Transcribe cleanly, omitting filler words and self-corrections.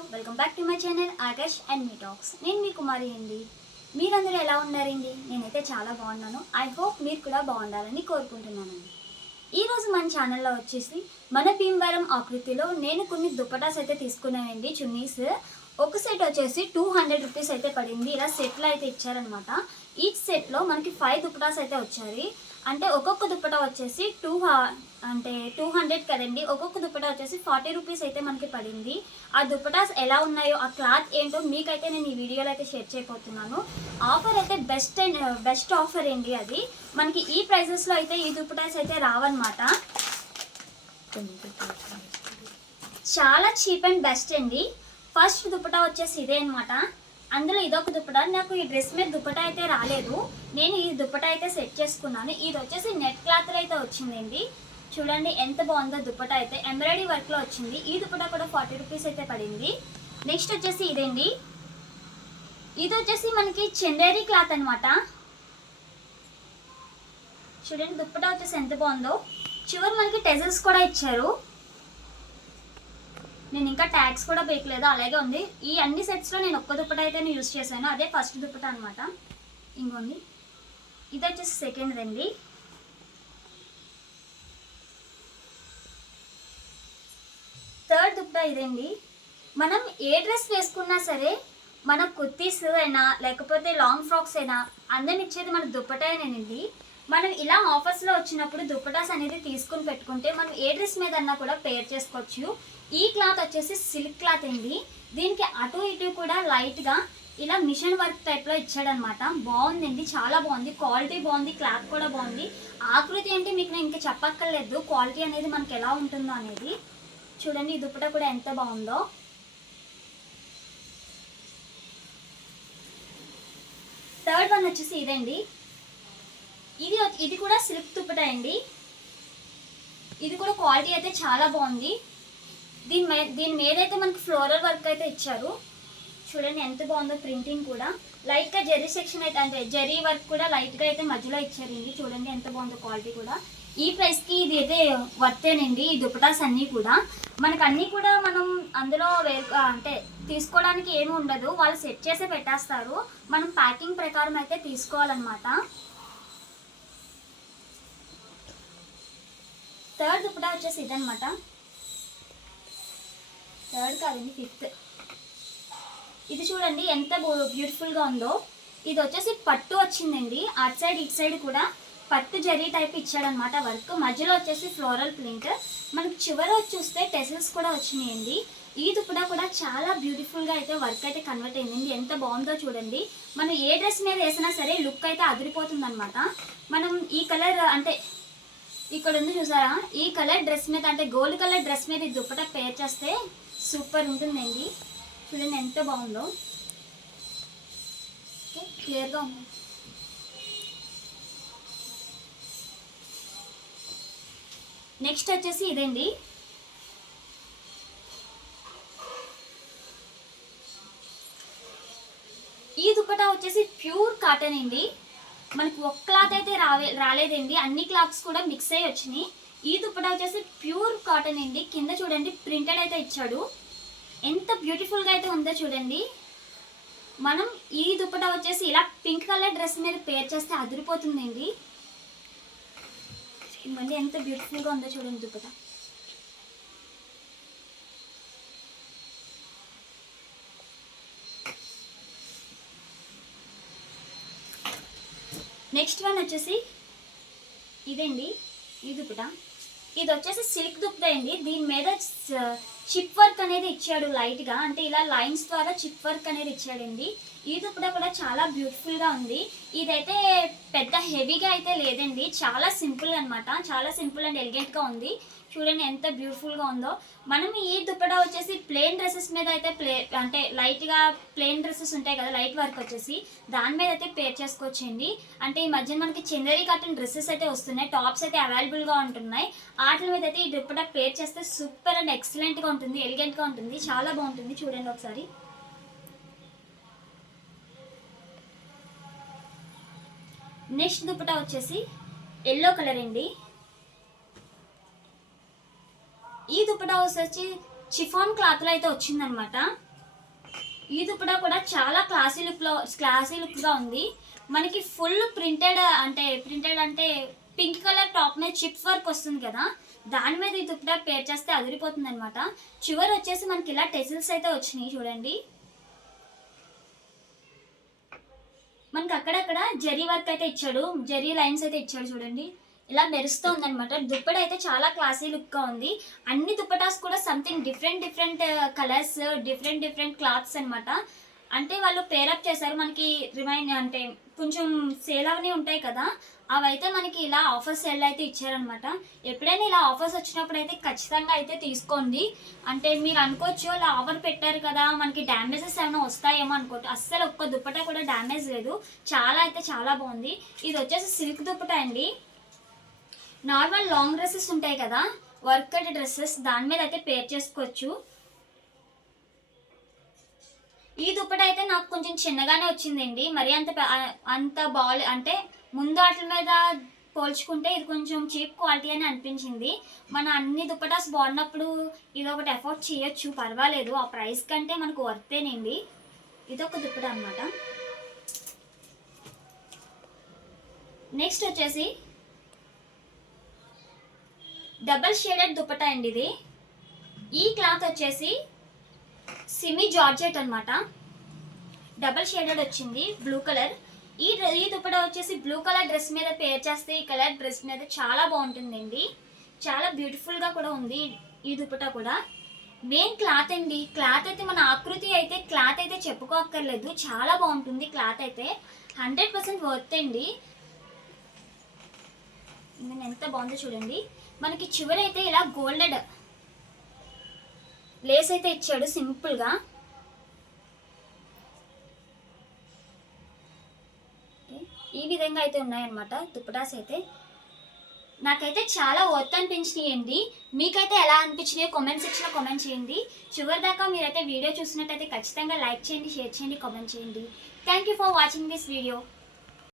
Welcome back to my channel Akash and me talks. నేను మీ కుమారి అండి. మీరందరూ ఎలా ఉన్నారండి? నేనైతే చాలా బాగున్నాను. ఐ హోప్ మీరు కూడా బాగుండాలని కోరుకుంటున్నానండి. ఈరోజు మన ఛానల్లో వచ్చేసి మన భీమవరం ఆకృతిలో నేను కొన్ని దుపటాస్ అయితే తీసుకున్నానండి. చున్నీస్ ఒక సెట్ వచ్చేసి 200 రూపీస్ అయితే పడింది. ఇలా సెట్లో అయితే ఇచ్చారనమాట. ఈచ్ సెట్లో మనకి 5 దుపటాస్ అయితే వచ్చాయి. అంటే ఒక్కొక్క దుపటా వచ్చేసి 200 కదండి. ఒక్కొక్క దుపటా వచ్చేసి 40 రూపీస్ అయితే మనకి పడింది. ఆ దుపటాస్ ఎలా ఉన్నాయో, ఆ క్లాత్ ఏంటో మీకైతే నేను ఈ వీడియోలో అయితే షేర్ చేయబోతున్నాను. ఆఫర్ అయితే బెస్ట్ ఆఫర్ అండి. అది మనకి ఈ ప్రైజెస్లో అయితే ఈ దుపటాస్ అయితే రావన్నమాట. చాలా చీప్ అండ్ బెస్ట్ అండి. ఫస్ట్ దుపటా వచ్చేసి ఇదే అనమాట. అందులో ఇదొక దుపటా. నాకు ఈ డ్రెస్ మీద దుపటా అయితే రాలేదు. నేను ఈ దుపటా అయితే సెట్ చేసుకున్నాను. ఇది వచ్చేసి నెట్ క్లాత్లో అయితే వచ్చిందండి. చూడండి ఎంత బాగుందో దుపటా అయితే. ఎంబ్రాయిడరీ వర్క్లో వచ్చింది. ఈ దుపటా కూడా 40 రూపీస్ అయితే పడింది. నెక్స్ట్ వచ్చేసి ఇదండి. ఇది వచ్చేసి మనకి చందేరి క్లాత్ అనమాట. చూడండి దుపటా వచ్చేసి ఎంత బాగుందో. చివరి మనకి టెజల్స్ కూడా ఇచ్చారు. నేను ఇంకా ట్యాగ్స్ కూడా వేయలేదు, అలాగే ఉంది. ఈ అన్ని సెట్స్లో నేను ఒక్క దుపటా అయితే యూజ్ చేశాను. అదే ఫస్ట్ దుపటా అనమాట. ఇంకోండి ఇది వచ్చేసి సెకండ్ అండి. థర్డ్ దుపటా ఇదండి. మనం ఏ డ్రెస్ వేసుకున్నా సరే, మన కుర్తీస్ అయినా లేకపోతే లాంగ్ ఫ్రాక్స్ అయినా అందరం ఇచ్చేది మన దుపటానేనండి. మనం ఇలా ఆఫర్స్లో వచ్చినప్పుడు దుపటాస్ అనేది తీసుకుని పెట్టుకుంటే మనం ఏ డ్రెస్ మీద అన్నా కూడా పేర్ చేసుకోవచ్చు. ఈ క్లాత్ వచ్చేసి సిల్క్ క్లాత్ అండి. దీనికి అటు ఇటు కూడా లైట్గా ఇలా మిషన్ వర్క్ టైప్లో ఇచ్చాడనమాట. బాగుందండి, చాలా బాగుంది. క్వాలిటీ బాగుంది, క్లాత్ కూడా బాగుంది. ఆకృతి అంటే మీకు నేను ఇంకా చెప్పక్కర్లేదు క్వాలిటీ అనేది మనకి ఎలా ఉంటుందో అనేది. చూడండి ఈ దుపట్టా కూడా ఎంత బాగుందో. థర్డ్ వన్ వచ్చేసి ఇదండి. ఇది కూడా సిల్క్ దుపట్టా అండి. ఇది కూడా క్వాలిటీ అయితే చాలా బాగుంది. దీని మీద అయితే మనకి ఫ్లోరల్ వర్క్ అయితే ఇచ్చారు. చూడండి ఎంత బాగుందో. ప్రింటింగ్ కూడా లైట్గా జెరీ సెక్షన్ అయితే, అంటే జెరీ వర్క్ కూడా లైట్గా అయితే మధ్యలో ఇచ్చారండి. చూడండి ఎంత బాగుందో క్వాలిటీ కూడా. ఈ ప్రైస్కి ఇది అయితే వర్తేనండి. ఈ దుపటాస్ అన్నీ కూడా మనకు అన్నీ కూడా మనం అందులో అంటే తీసుకోవడానికి ఏమి ఉండదు, వాళ్ళు సెట్ చేసే పెట్టేస్తారు. మనం ప్యాకింగ్ ప్రకారం అయితే తీసుకోవాలన్నమాట. థర్డ్ దుపటా వచ్చేసి ఇదనమాట. థర్డ్ కాదండి, ఫిఫ్త్. ఇది చూడండి ఎంత బ్యూటిఫుల్గా ఉందో. ఇది వచ్చేసి పట్టు వచ్చిందండి. అటు సైడ్ ఇటు సైడ్ కూడా పట్టు జరీ టైప్ ఇచ్చాడనమాట వర్క్. మధ్యలో వచ్చేసి ఫ్లోరల్ ప్రింట్. మనకు చివర చూస్తే టెసల్స్ కూడా వచ్చినాయండి. ఈ దుపటా కూడా చాలా బ్యూటిఫుల్గా అయితే వర్క్ అయితే కన్వర్ట్ అయిందండి. ఎంత బాగుందో చూడండి. మనం ఏ డ్రెస్ మీద వేసినా సరే లుక్ అయితే అదిరిపోతుంది అనమాట. మనం ఈ కలర్ అంటే ఇక్కడ ఉంది చూసారా, ఈ కలర్ డ్రెస్ మీద అంటే గోల్డ్ కలర్ డ్రెస్ మీద ఈ దుపట్టా పేర్ చేస్తే సూపర్ ఉంటుందండి. చూడండి ఎంత బాగుందో. క్లియర్గా ఉంది. నెక్స్ట్ వచ్చేసి ఇదండి. ఈ దుపట్టా వచ్చేసి ప్యూర్ కాటన్ అండి. మనకి ఒక క్లాత్ అయితే రాలేదండి, అన్ని క్లాత్స్ కూడా మిక్స్ అయ్యి వచ్చినాయి. ఈ దుపట్టా వచ్చేసి ప్యూర్ కాటన్ అండి. కింద చూడండి ప్రింటెడ్ అయితే ఇచ్చాడు. ఎంత బ్యూటిఫుల్గా అయితే ఉందో చూడండి. మనం ఈ దుపట్టా వచ్చేసి ఇలా పింక్ కలర్ డ్రెస్ మీద పేర్ చేస్తే అదిరిపోతుందండి. మళ్ళీ ఎంత బ్యూటిఫుల్గా ఉందో చూడండి దుపట్టా. నెక్స్ట్ వన్ వచ్చేసి ఇదండి. ఈ దుపట్టా ఇది వచ్చేసి సిల్క్ దుపట్టా అండి. దీని మీద చిప్ వర్క్ అనేది ఇచ్చాడు లైట్గా, అంటే ఇలా లైన్స్ ద్వారా చిప్ వర్క్ అనేది ఇచ్చాడండి. ఈ దుపట్టా కూడా చాలా బ్యూటిఫుల్గా ఉంది. ఇదైతే పెద్ద హెవీగా అయితే లేదండి, చాలా సింపుల్ అనమాట. చాలా సింపుల్ అండ్ ఎలిగెంట్గా ఉంది. చూడండి ఎంత బ్యూటిఫుల్గా ఉందో. మనం ఈ దుపట్టా వచ్చేసి ప్లెయిన్ డ్రెస్సెస్ మీద అయితే అంటే లైట్గా ప్లెయిన్ డ్రెస్సెస్ ఉంటాయి కదా, లైట్ వర్క్ వచ్చేసి దాని మీద అయితే పేర్ చేసుకోవచ్చండి. అంటే ఈ మధ్య మనకి చందేరి కాటన్ డ్రెస్సెస్ అయితే వస్తున్నాయి, టాప్స్ అయితే అవైలబుల్గా ఉంటున్నాయి. వాటి మీద అయితే ఈ దుపట్టా పేర్ చేస్తే సూపర్ అండ్ ఎక్సలెంట్గా ఉంటుంది, ఎలిగెంట్గా ఉంటుంది, చాలా బాగుంటుంది. చూడండి ఒకసారి. నెక్స్ట్ దుపట్టా వచ్చేసి ఎల్లో కలర్ అండి. ఈ దుపట్టా వచ్చి చిఫాన్ క్లాత్లో అయితే వచ్చిందనమాట. ఈ దుపట్టా కూడా చాలా క్లాసీ లుక్గా ఉంది. మనకి ఫుల్ ప్రింటెడ్ అంటే పింక్ కలర్ టాప్ మీద చిప్స్ వర్క్ వస్తుంది కదా, దాని మీద ఈ దుపట్టా పేర్ చేస్తే అదిరిపోతుంది అనమాట. చివరి వచ్చేసి మనకి ఇలా టెసిల్స్ అయితే వచ్చినాయి చూడండి. మనకి అక్కడక్కడ జరీ వర్క్ అయితే ఇచ్చాడు, జరీ లైన్స్ అయితే ఇచ్చాడు చూడండి. ఇలా మెరుస్తూ ఉందనమాట. దుప్పట అయితే చాలా క్లాసీ లుక్గా ఉంది. అన్ని దుప్పటాస్ కూడా something different colours, different clothes అనమాట. అంటే వాళ్ళు పేరప్ చేశారు. మనకి అంటే కొంచెం సేల్ అవన్నీ ఉంటాయి కదా, అవైతే మనకి ఇలా ఆఫర్ సేల్ అయితే ఇచ్చారనమాట. ఎప్పుడైనా ఇలా ఆఫర్స్ వచ్చినప్పుడు అయితే ఖచ్చితంగా అయితే తీసుకోండి. అంటే మీరు అనుకోవచ్చు ఇలా ఆఫర్ పెట్టారు కదా మనకి డ్యామేజెస్ ఏమైనా వస్తాయేమో అనుకోవచ్చు. అస్సలు ఒక్క దుప్పట కూడా డ్యామేజ్ లేదు. చాలా బాగుంది. ఇది వచ్చేసి సిల్క్ దుప్పట అండి. నార్మల్ లాంగ్ డ్రెస్సెస్ ఉంటాయి కదా, వర్కడ్ డ్రెస్సెస్, దాని మీద అయితే పేర్ చేసుకోవచ్చు. ఈ దుప్పట అయితే నాకు కొంచెం చిన్నగానే వచ్చిందండి. మరి అంత అంటే ముందు వాటి మీద పోల్చుకుంటే ఇది కొంచెం చీప్ క్వాలిటీ అని అనిపించింది. మన అన్ని దుప్పటాస్ బాగున్నప్పుడు ఇది ఒకటి ఎఫోర్డ్ చేయొచ్చు, పర్వాలేదు. ఆ ప్రైస్ కంటే మనకు వర్తేనండి. ఇదొక దుప్పట అనమాట. నెక్స్ట్ వచ్చేసి డబల్ షేడెడ్ దుపట్టా అండి ఇది. ఈ క్లాత్ వచ్చేసి సిమీ జార్జెట్ అనమాట. డబల్ షేడెడ్ వచ్చింది, బ్లూ కలర్. ఈ దుపట్టా వచ్చేసి బ్లూ కలర్ డ్రెస్ మీద పేర్ చేస్తే ఈ కలర్ డ్రెస్ మీద చాలా బాగుంటుందండి. చాలా బ్యూటిఫుల్గా కూడా ఉంది ఈ దుపట్టా కూడా. మెయిన్ క్లాత్ అండి. క్లాత్ అయితే మన ఆకృతి అయితే క్లాత్ అయితే చెప్పుకోక్కర్లేదు, చాలా బాగుంటుంది క్లాత్ అయితే. 100% వర్త్ అండి. ఎంత బాగుందో చూడండి. మనకి చివరి అయితే ఇలా గోల్డెడ్ లేస్ అయితే ఇచ్చాడు సింపుల్గా. ఈ విధంగా అయితే ఉన్నాయన్నమాట దుప్పటాస్ అయితే. నాకైతే చాలా వర్త్ అనిపించినాయండి. మీకైతే ఎలా అనిపించినాయో కామెంట్ సెక్షన్లో కామెంట్ చేయండి. చివరి దాకా మీరైతే వీడియో చూసినట్టయితే ఖచ్చితంగా లైక్ చేయండి, షేర్ చేయండి, కామెంట్ చేయండి. Thank you for watching this video.